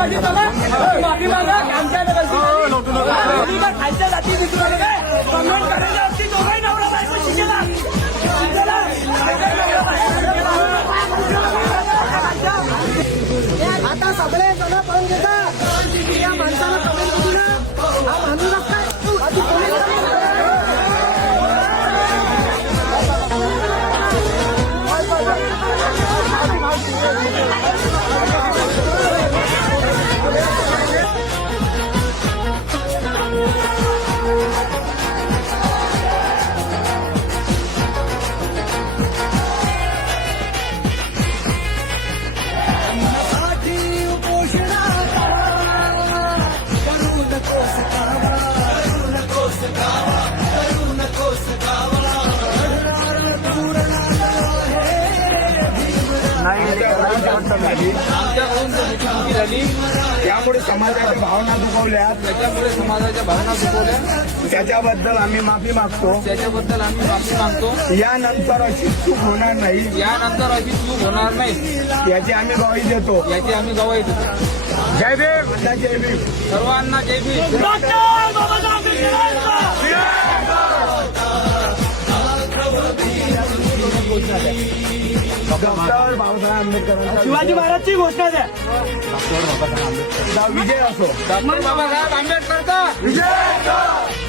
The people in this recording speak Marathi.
पाठी चला माफी मागा आमच्या खालच्या जाती दिसून आले काय कमेंट करायला असती दोघाही नवरा बायको शिकेला आता सगळे जण पाहून घेतात या माणसाला कमेंट करू ना हा माणूस काय आधी आमच्याकडून चुकी झाली त्यामुळे समाजाच्या भावना दुखवल्या त्याच्यामुळे समाजाच्या भावना दुखवल्या त्याच्याबद्दल आम्ही माफी मागतो त्याच्याबद्दल आम्ही माफी मागतो यानंतर अशी चूक होणार नाही यानंतर अशी चूक होणार नाही याची आम्ही ग्वाही देतो याची आम्ही गवाही देतो जय भीम जय भीम सर्वांना जय भीम डॉक्टर बाबासाहेब आंबेडकरांचा शिवाजी महाराजची घोषणा द्या विजय असो डॉक्टर बाबासाहेब आंबेडकरचा विजय